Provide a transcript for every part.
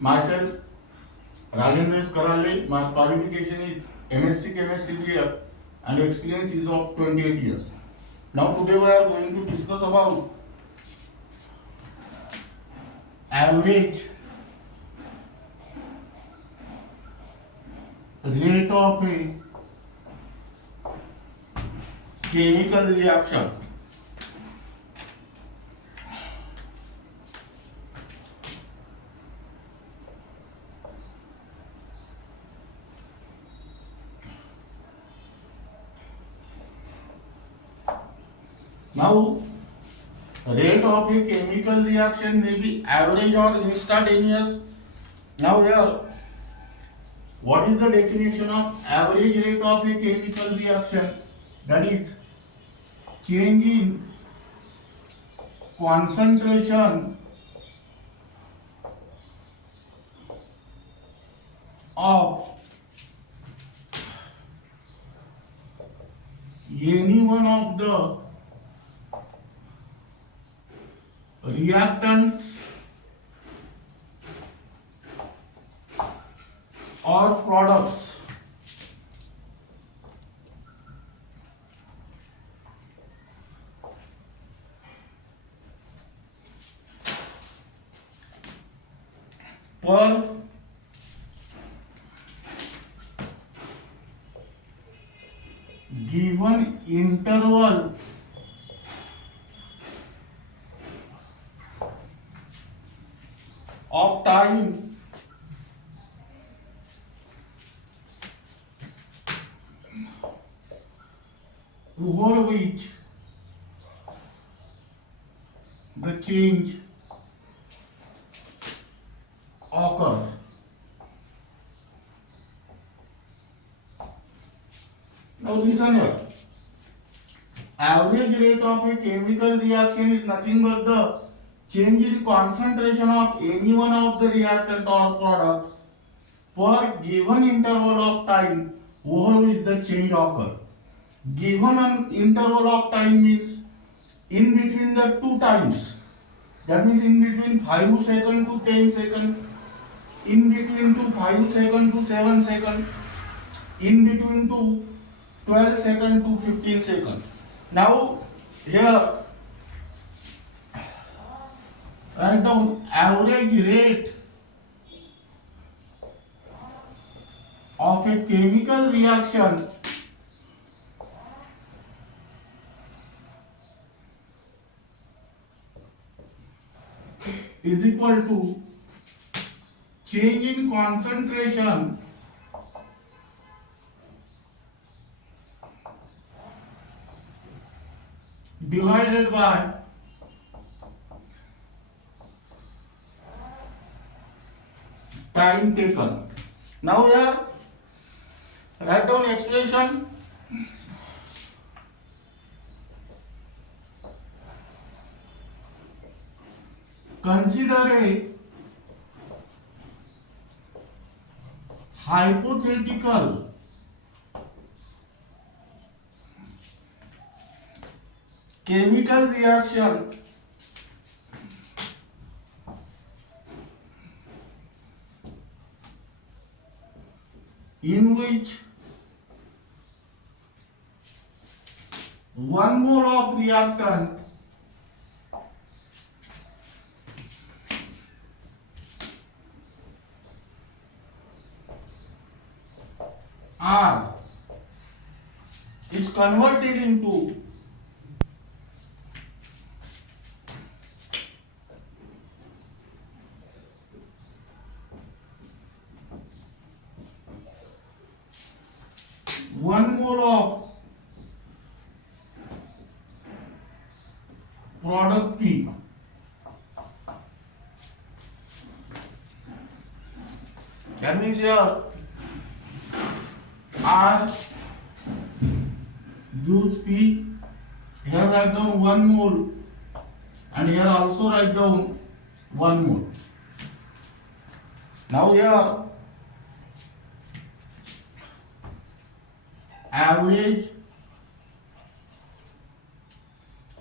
Myself, Rajendra Karale, my qualification is MSc Chemistry BF and experience is of 28 years. Now today we are going to discuss about average rate of a chemical reaction. Now, rate of a chemical reaction may be average or instantaneous. Now here, what is the definition of average rate of a chemical reaction? That is change in concentration of any one of the reactants or products per given interval of time over which the change occurs. Now listen here. Average rate of a chemical reaction is nothing but the change in concentration of any one of the reactant or product per given interval of time over which the change occurs. Given an interval of time means in between the two times. That means in between 5 seconds to 10 seconds, in between to 5 seconds to 7 seconds, in between to 12 seconds to 15 seconds. Now here write down average rate of a chemical reaction is equal to change in concentration divided by time taken. Now here write down expression. Consider a hypothetical chemical reaction in which 1 mole of reactant R is converted into 1 mole of product P. That means here R use P. Here write down 1 mole and here also write down 1 mole. Now here average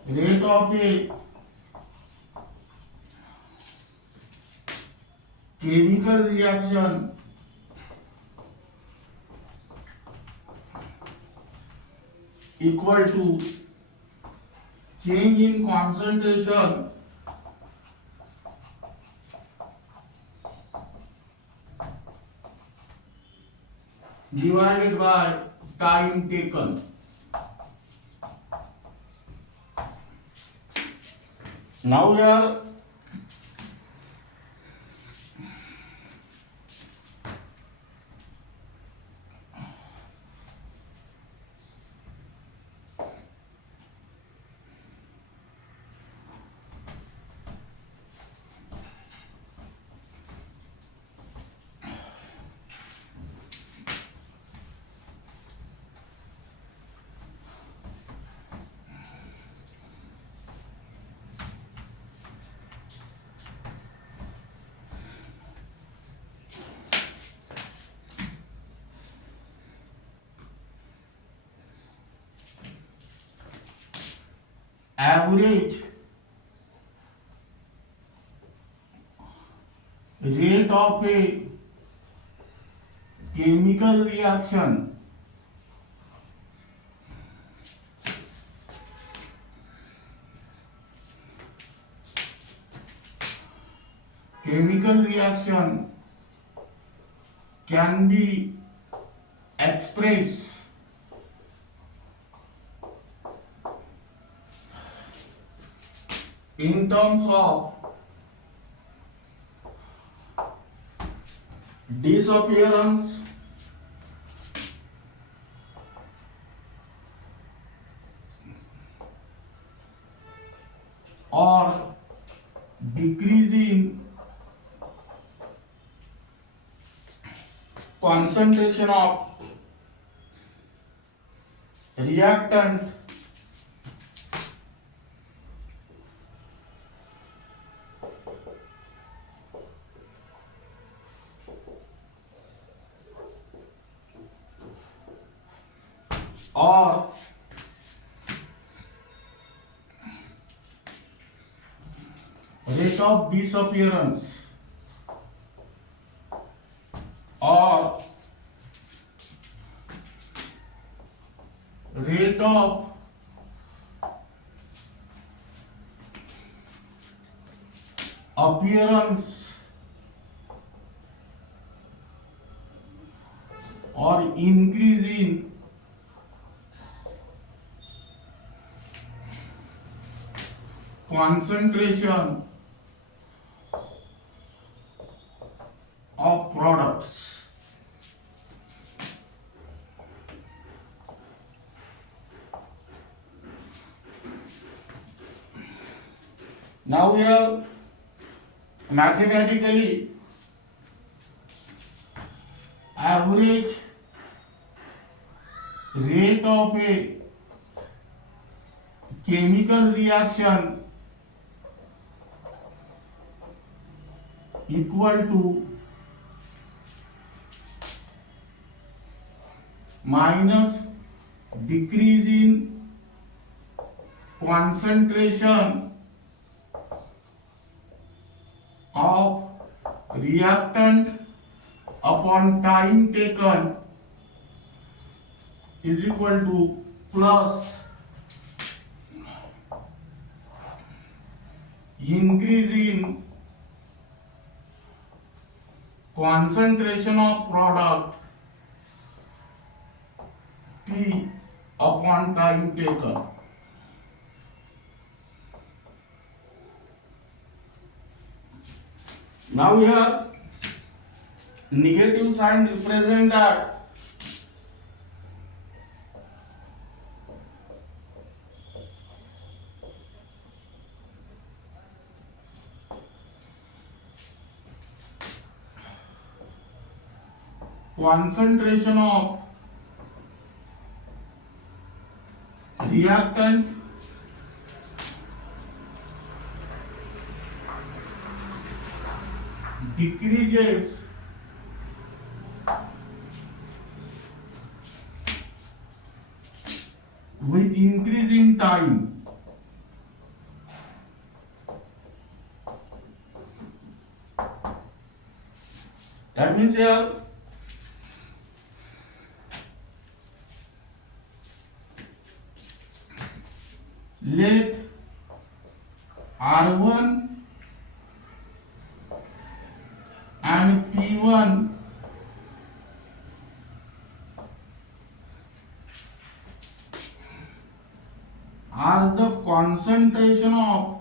rate of a chemical reaction equal to change in concentration divided by time taken. Now here average rate of a chemical reaction can be expressed in terms of disappearance or decrease in concentration of reactant or rate of disappearance or rate of appearance or increase in concentration of products. Now here mathematically average rate of a chemical reaction equal to minus decrease in concentration of reactant upon time taken is equal to plus increase in concentration of product T upon time taken. Now here negative sign represent that concentration of reactant decreases with increasing time. That means here let R1 and P1 are the concentration of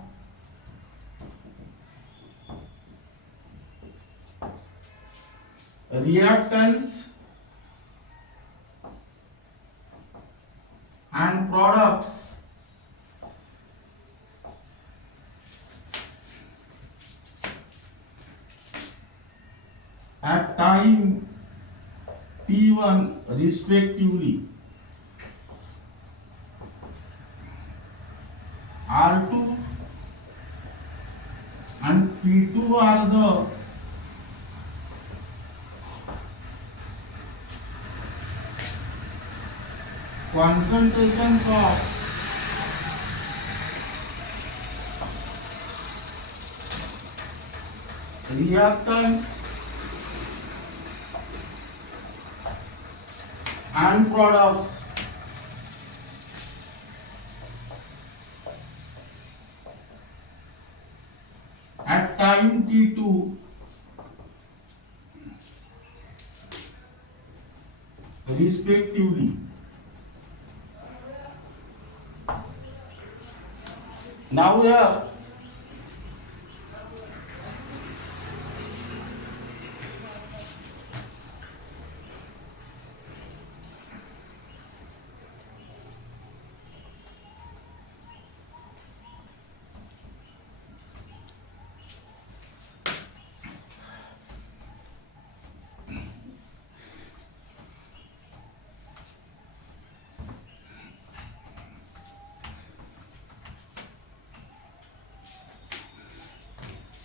reactants and products at time T1 respectively. R2 and P2 are the concentrations of reactants and products at time T2 respectively. Now here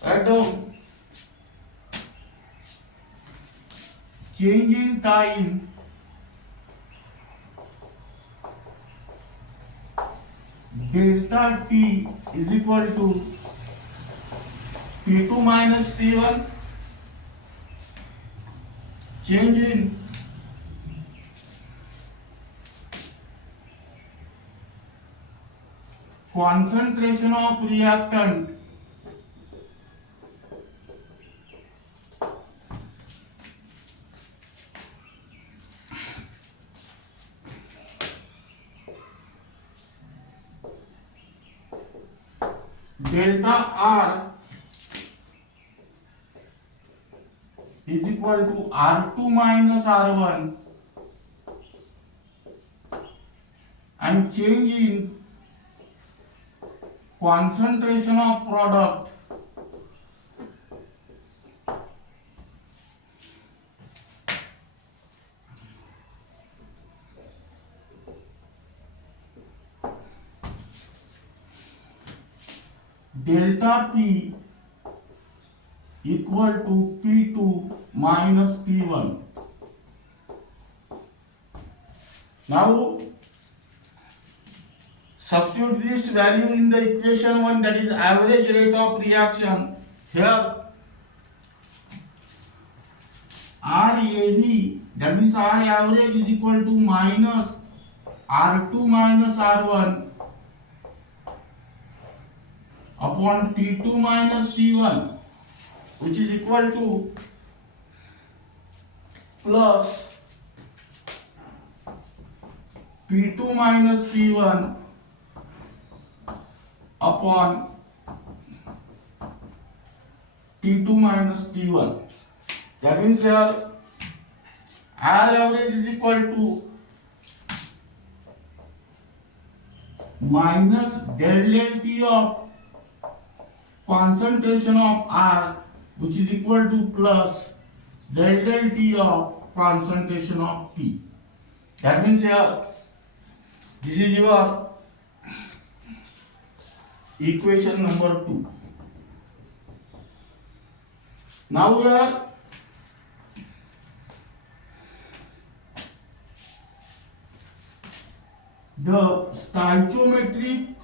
write down change in time delta T is equal to T2 minus T1. Change in concentration of reactant delta R is equal to R2 minus R1 and change in concentration of product delta P equal to P2 minus P1. Now substitute this value in the equation 1, that is average rate of reaction. Here RAV, that means R average is equal to minus R2 minus R1 upon T2 minus T1, which is equal to plus P2 minus P1 upon T2 minus T1. That means here R average is equal to minus del T of concentration of R, which is equal to plus del T of concentration of P. That means here this is your equation number 2. Now we are the stoichiometric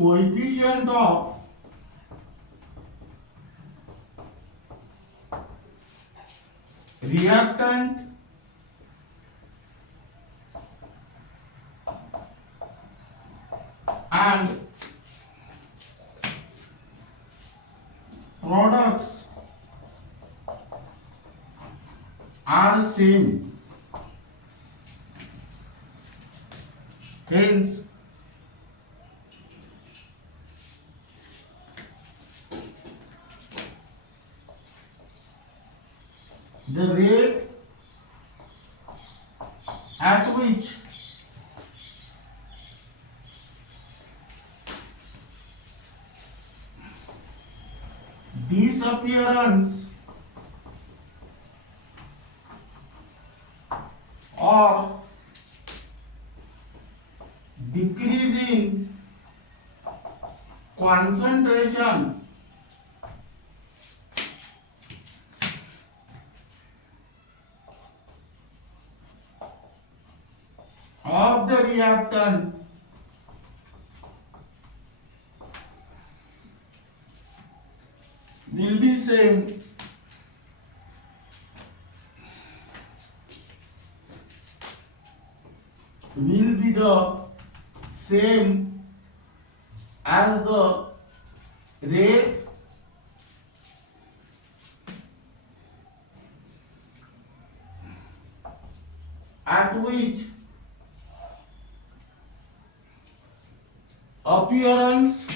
coefficient of reactant and products are same. Hence, the rate at which disappearance or decreasing concentration of the reactant will be same as the rate at which appearance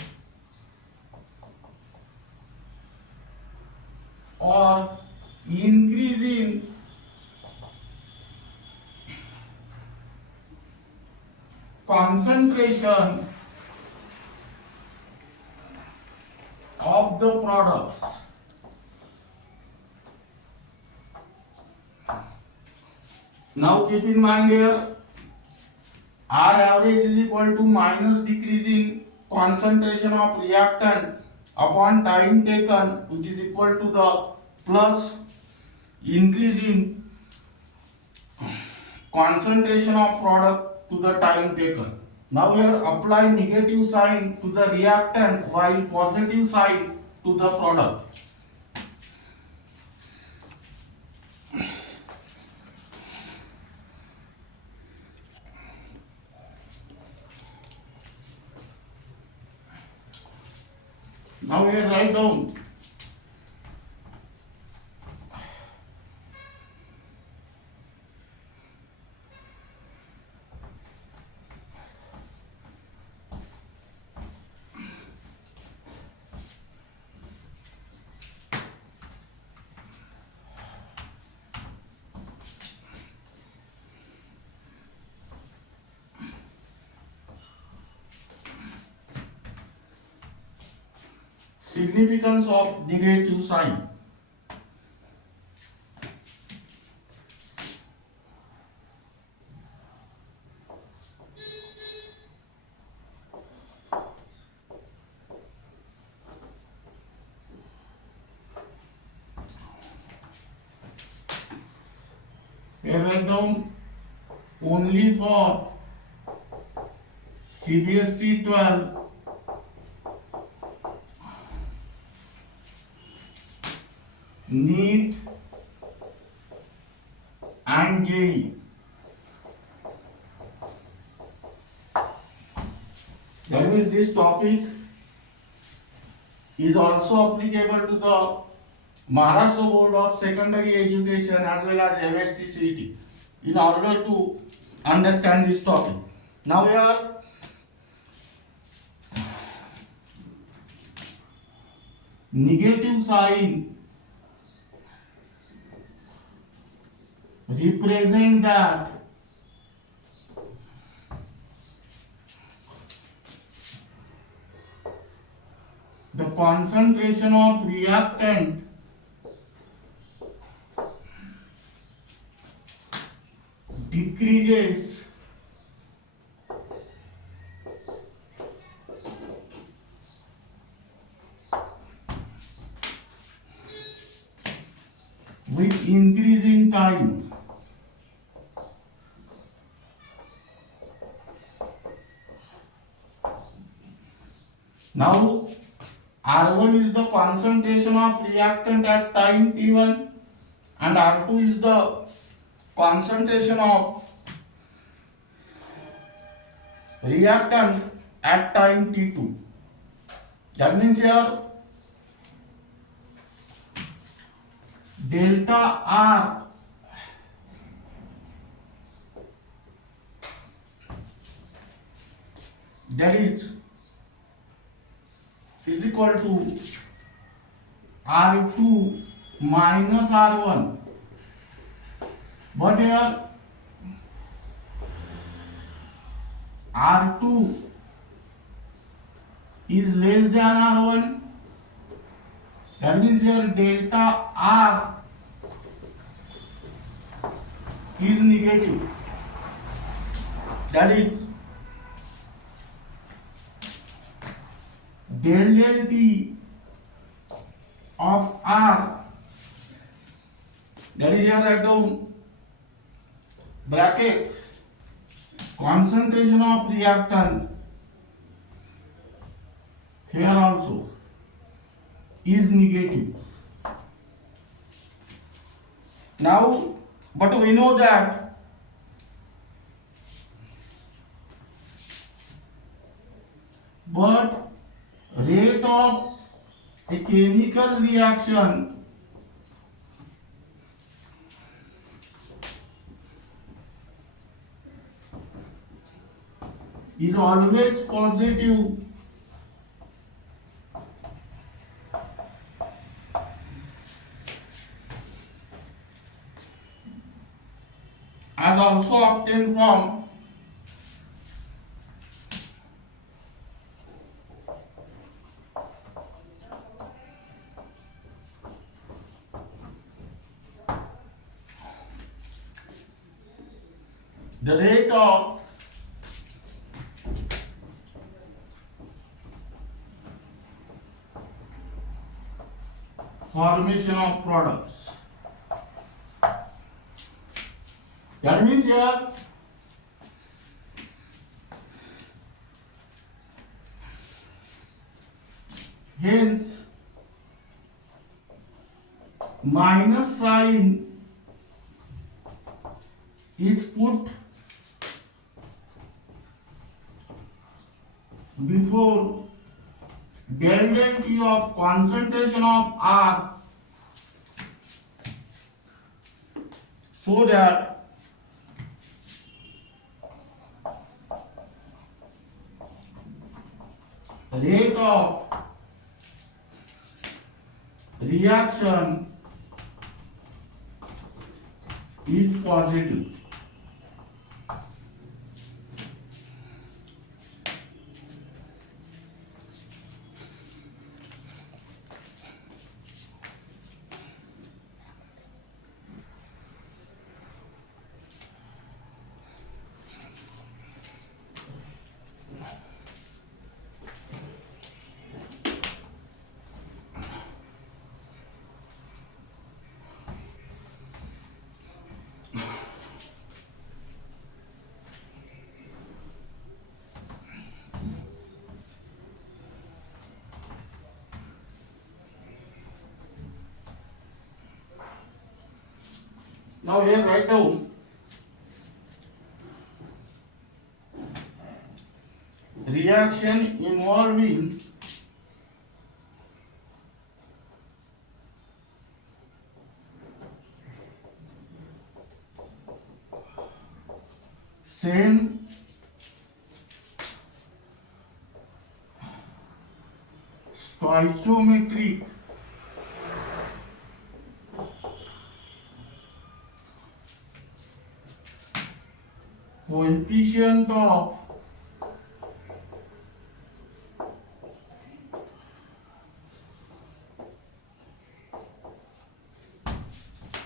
or increasing concentration of the products. Now keep in mind here, R average is equal to minus decreasing concentration of reactant upon time taken, which is equal to the plus increasing concentration of product to the time taken. Now here apply negative sign to the reactant while positive sign to the product. Now here write down significance of negative sign. Here write down only for CBSE 12 NEET and JEE. That means this topic is also applicable to the Maharashtra Board of Secondary Education as well as MST-CET in order to understand this topic. Now here negative sign represent that the concentration of reactant decreases with increasing time. Now R1 is the concentration of reactant at time t1 and R2 is the concentration of reactant at time t2. That means here delta R that is equal to R2 minus R1, but here R2 is less than R1. That means here delta R is negative. That is del T of R, that is here write down bracket concentration of reactant here also is negative. Now, but we know that rate of a chemical reaction is always positive as also obtained from the rate of formation of products. That means here hence minus sign is put before del T of concentration of R so that rate of reaction is positive. Now here write down reaction involving same stoichiometric coefficient of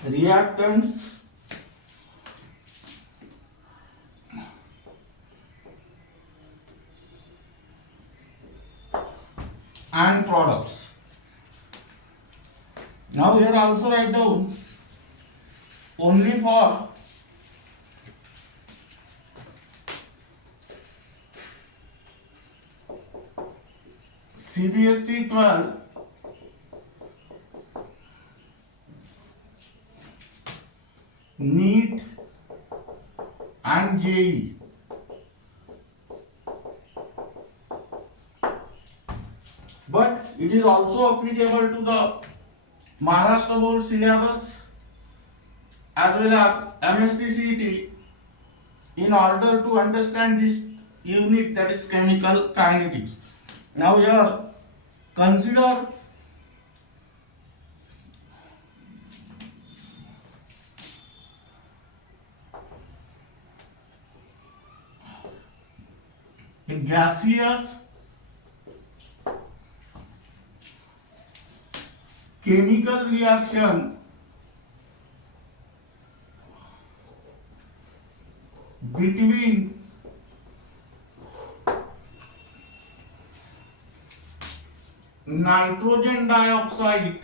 reactants and products. Now here also write down only for CBSE 12, NEET and JEE. But it is also applicable to the Maharashtra board syllabus as well as MST-CET. In order to understand this unit, that is chemical kinetics. Now here consider a gaseous chemical reaction between nitrogen dioxide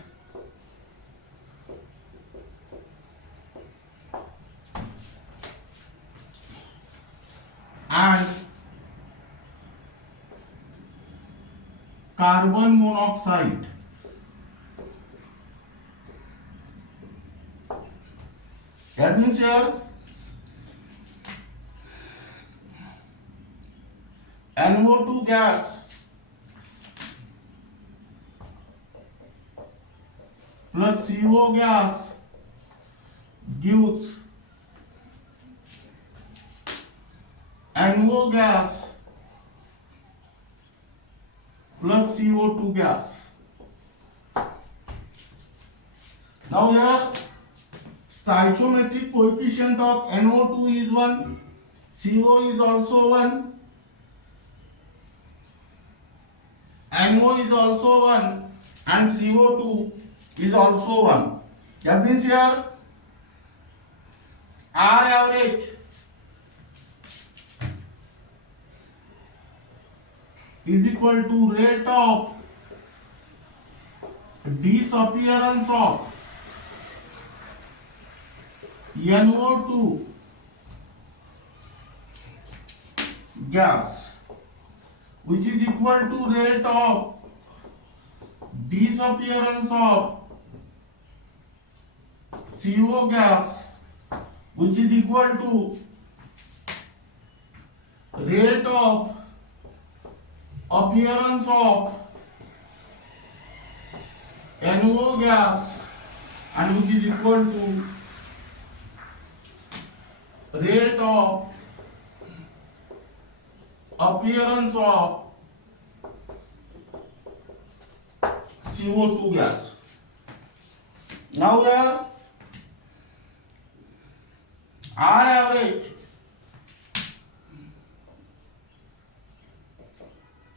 and carbon monoxide. That means here NO2 gas plus CO gas gives NO gas plus CO2 gas. Now here stoichiometric coefficient of NO2 is 1, CO is also 1, NO is also 1 and CO2 is also 1. That means here R average is equal to rate of disappearance of NO2 gas, which is equal to rate of disappearance of CO gas, which is equal to rate of appearance of NO gas, and which is equal to rate of appearance of CO2 gas. Now here R average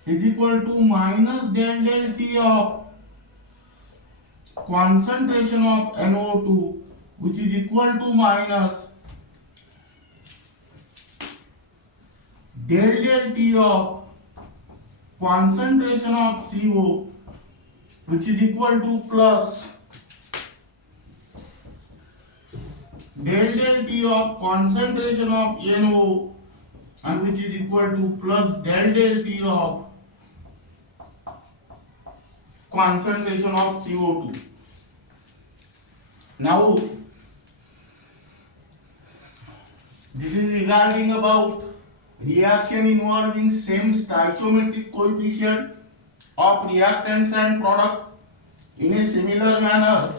is equal to minus del T of concentration of NO2, which is equal to minus del T of concentration of CO, which is equal to plus del T of concentration of NO, and which is equal to plus del T of concentration of CO2. Now this is regarding about reaction involving same stoichiometric coefficient of reactants and product. In a similar manner,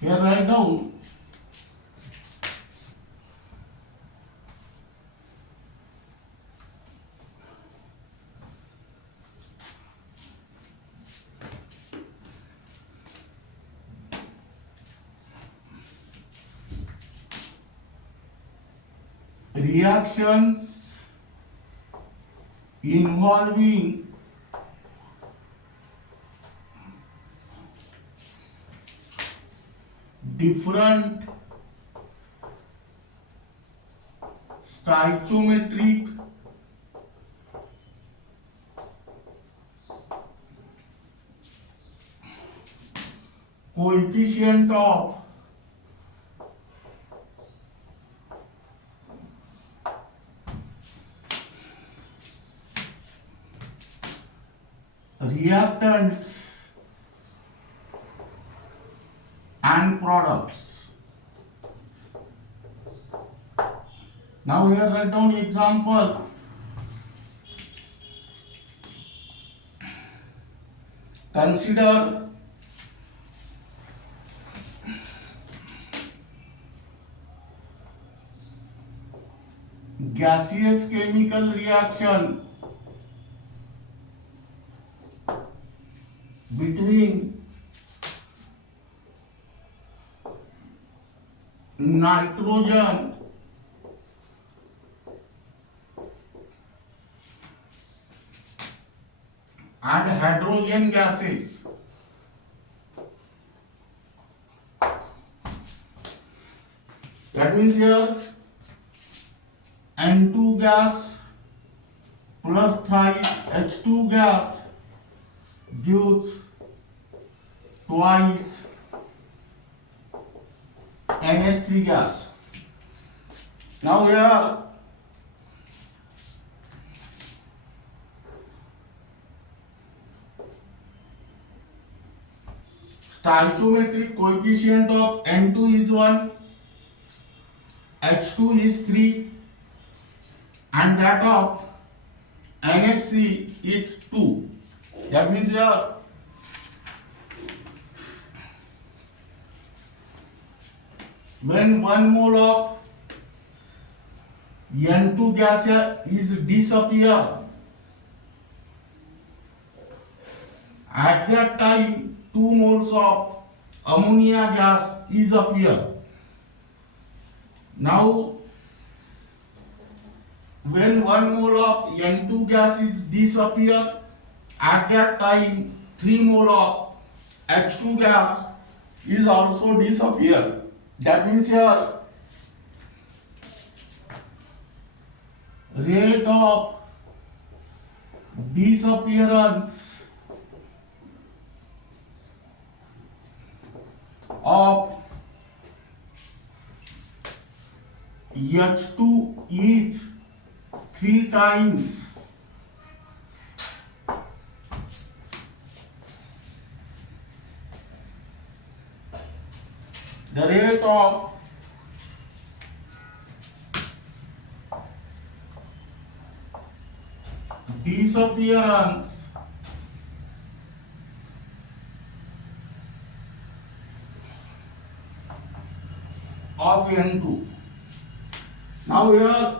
here write down reactions involving different stoichiometric coefficient of reactants and products. Now here write down example. Consider gaseous chemical reaction between nitrogen and hydrogen gases. That means here N2 gas plus thrice H2 gas gives twice NH3 gas. Now here stoichiometric coefficient of N2 is 1, H2 is 3, and that of NH3 is 2. That means here when 1 mole of N2 gas is disappear, at that time 2 moles of ammonia gas is appear. Now when 1 mole of N2 gas is disappear, at that time 3 mole of H2 gas is also disappear. That means here rate of disappearance of H2 is 3 times the rate of disappearance of N2. Now here,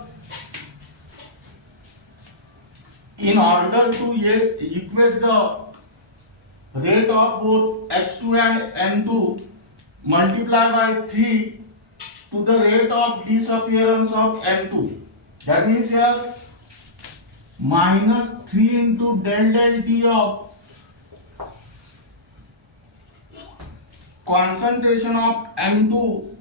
in order to equate the rate of both H2 and N2, multiply by 3 to the rate of disappearance of N2. That means here minus 3 into del T of concentration of N2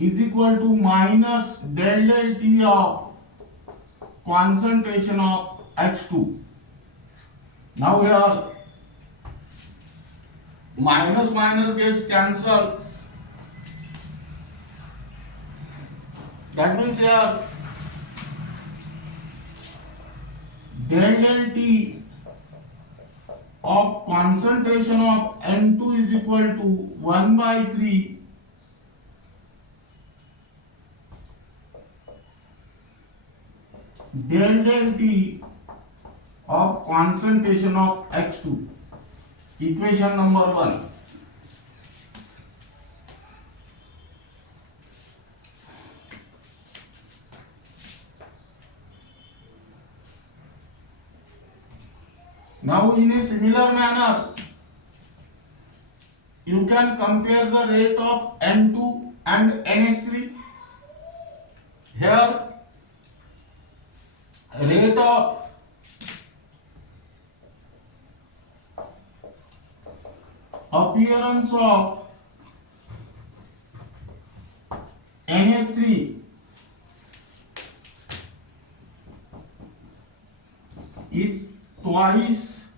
is equal to minus del T of concentration of H2. Now here minus minus gets cancelled. That means here del T of concentration of N2 is equal to 1 by 3 del T of concentration of H2. Equation number 1. Now in a similar manner, you can compare the rate of N2 and NH3. Here rate of appearance of NH3 is twice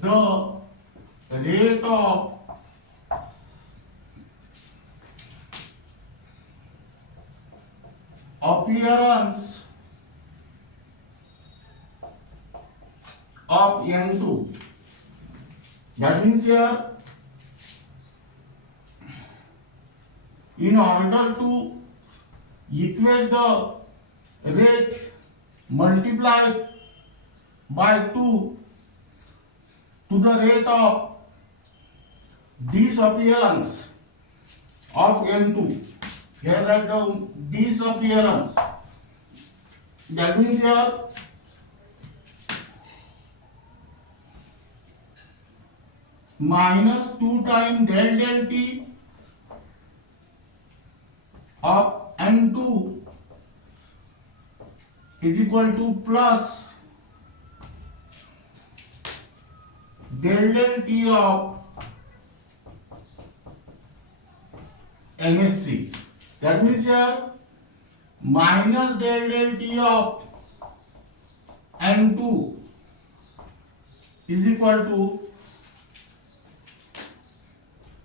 the rate of appearance of N2. That means here, in order to equate the rate multiplied by 2 to the rate of disappearance of N2. Here write down disappearance. That means here minus 2 times del T of N2 is equal to plus del T of NH3. That means here minus del T of N2 is equal to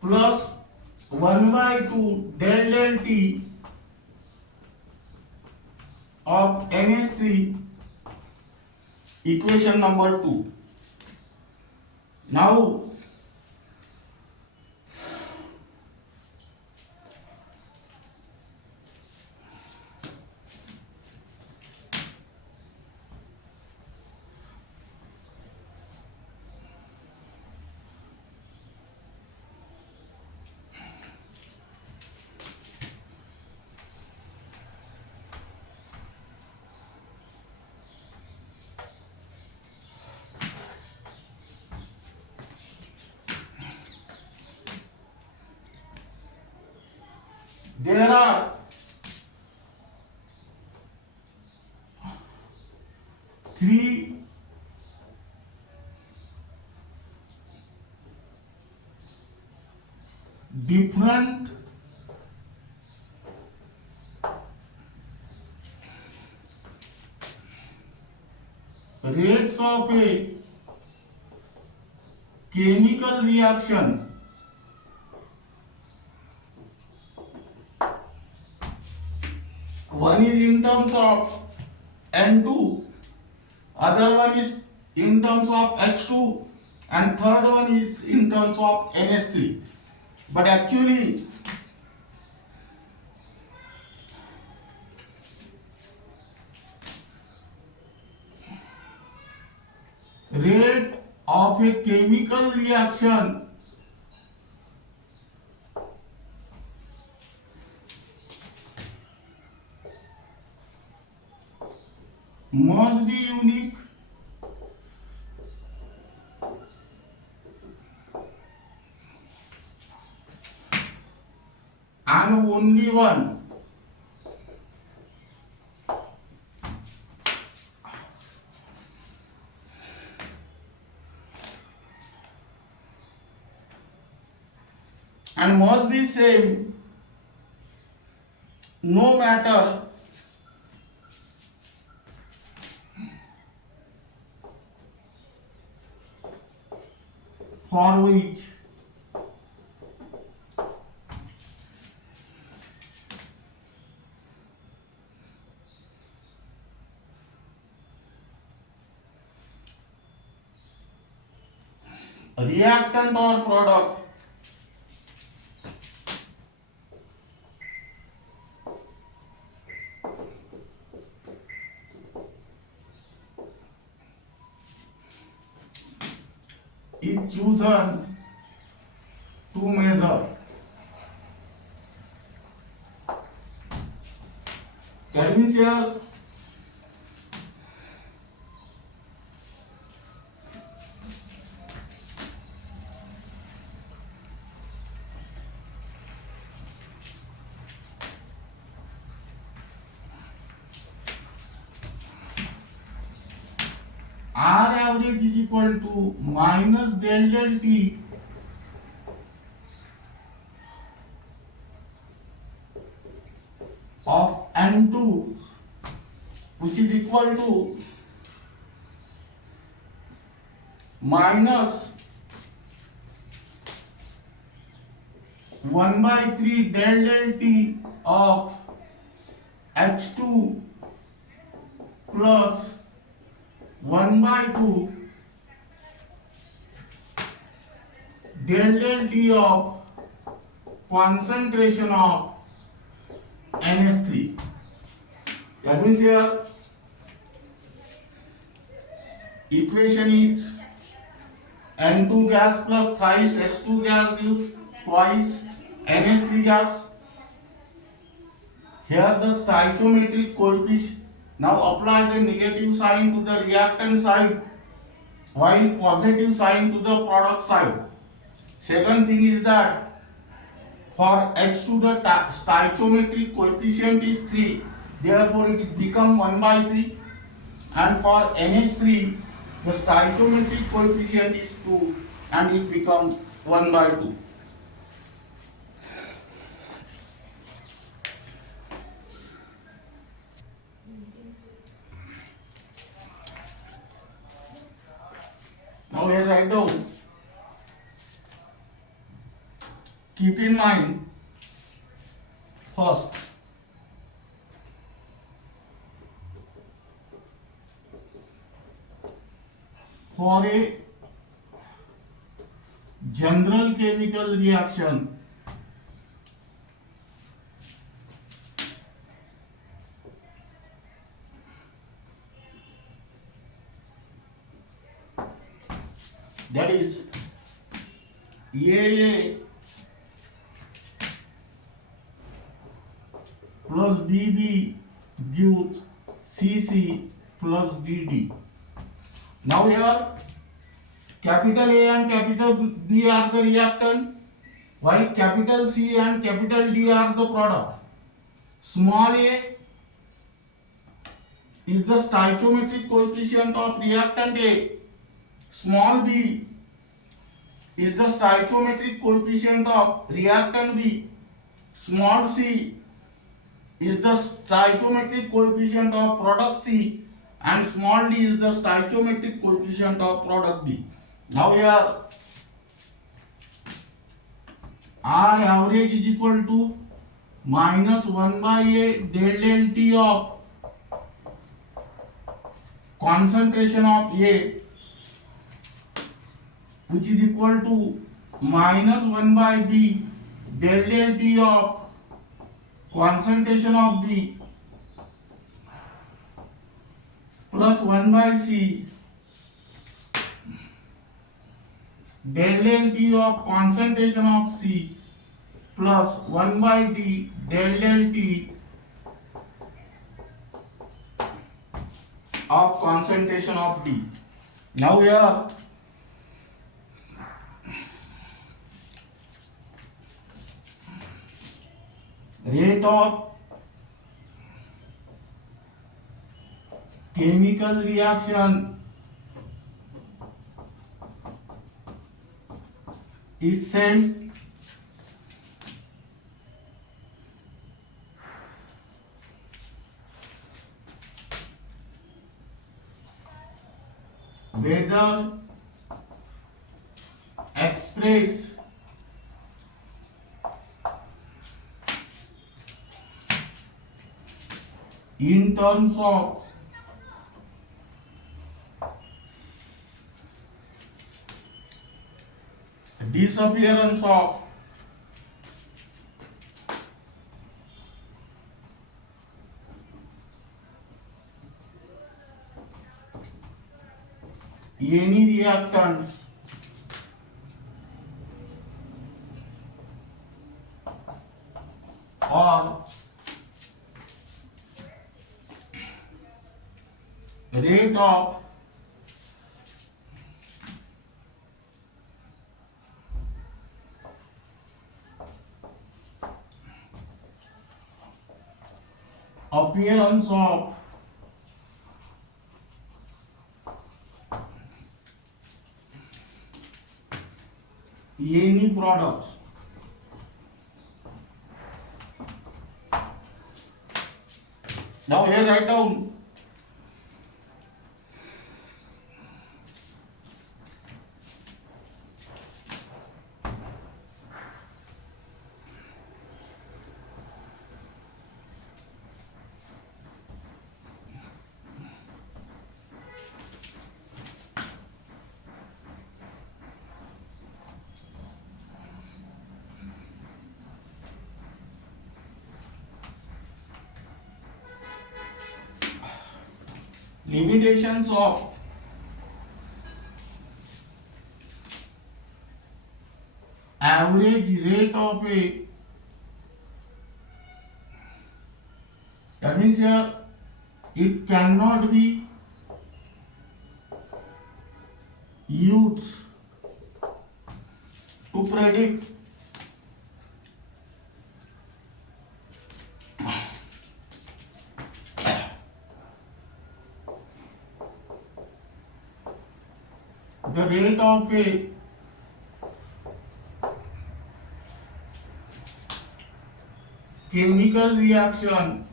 plus 1 by 2 del T of NH3, equation number 2. Now there are three different rates of a chemical reaction. One is in terms of N2, other one is in terms of H2, and third one is in terms of NH3. But actually rate of a chemical reaction must be unique and only one. And must be same no matter for which reactant or product is chosen to measure. That means here R average is equal to minus del T of N2, which is equal to minus 1 by 3 del T of H2 plus 1 by 2 del del T of concentration of NH3. That means here equation is N2 gas plus thrice S2 gas gives twice NH3 gas. Here the stoichiometric coefficient. Now apply the negative sign to the reactant side while positive sign to the product side. Second thing is that for H2 the stoichiometric coefficient is 3, therefore it become 1 by 3, and for NH3 the stoichiometric coefficient is 2 and it becomes 1 by 2. Now here write down, keep in mind first for a general chemical reaction that is AA plus BB gives CC plus BD. Now here capital A and capital B are the reactant, while capital C and capital D are the product. Small a is the stoichiometric coefficient of reactant A. Small b is the stoichiometric coefficient of reactant B. Small c is the stoichiometric coefficient of product C, and small d is the stoichiometric coefficient of product B. Now here R average is equal to minus 1 by a del del T of concentration of A, which is equal to minus 1 by B del del T of concentration of B plus 1 by C del del T of concentration of C plus 1 by D del del T of concentration of D. Now here rate of chemical reaction is same. Whether express in terms of disappearance of any reactants or rate of appearance of any products now here write down limitations of average rate of a, that means here it cannot be used to predict the rate of a chemical reaction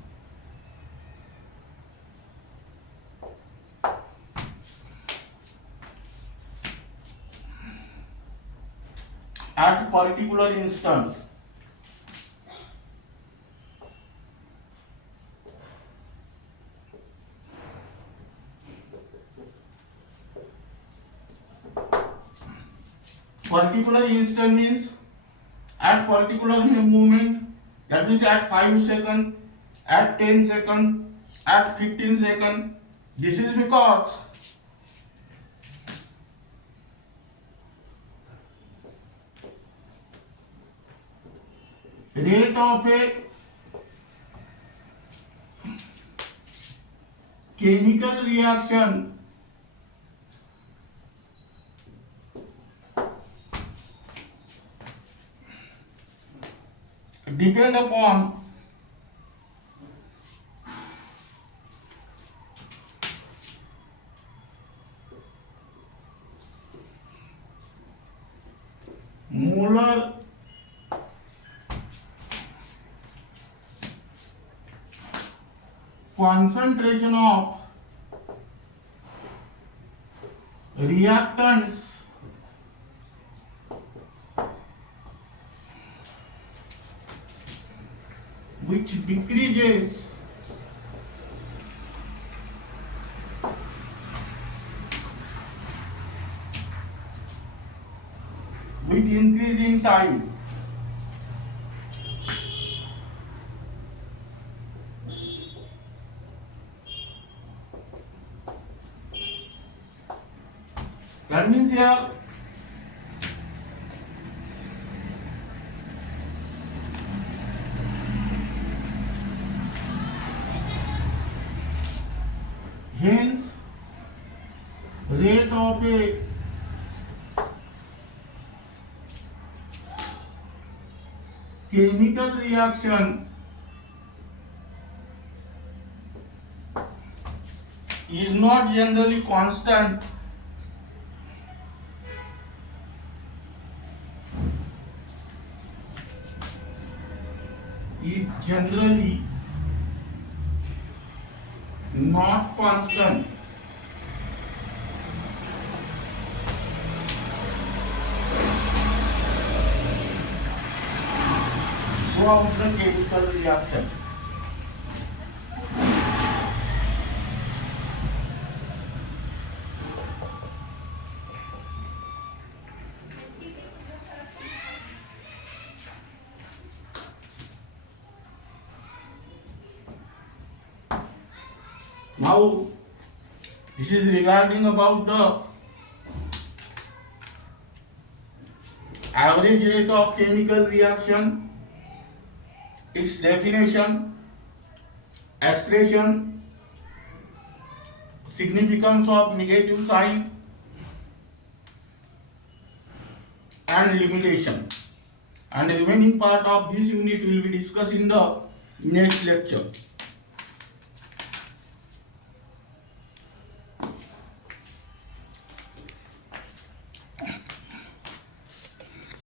at particular instant. Particular instant means at particular moment, that means at 5 seconds, at 10 seconds, at 15 seconds. This is because rate of a chemical reaction depend upon molar concentration of reactants which decreases with increase in time. That means here hence rate of a chemical reaction is not generally constant. Is generally not constant. Throughout the chemical reaction. Now, this is regarding about the average rate of chemical reaction, its definition, expression, significance of negative sign, and limitation. And the remaining part of this unit will be discussed in the next lecture.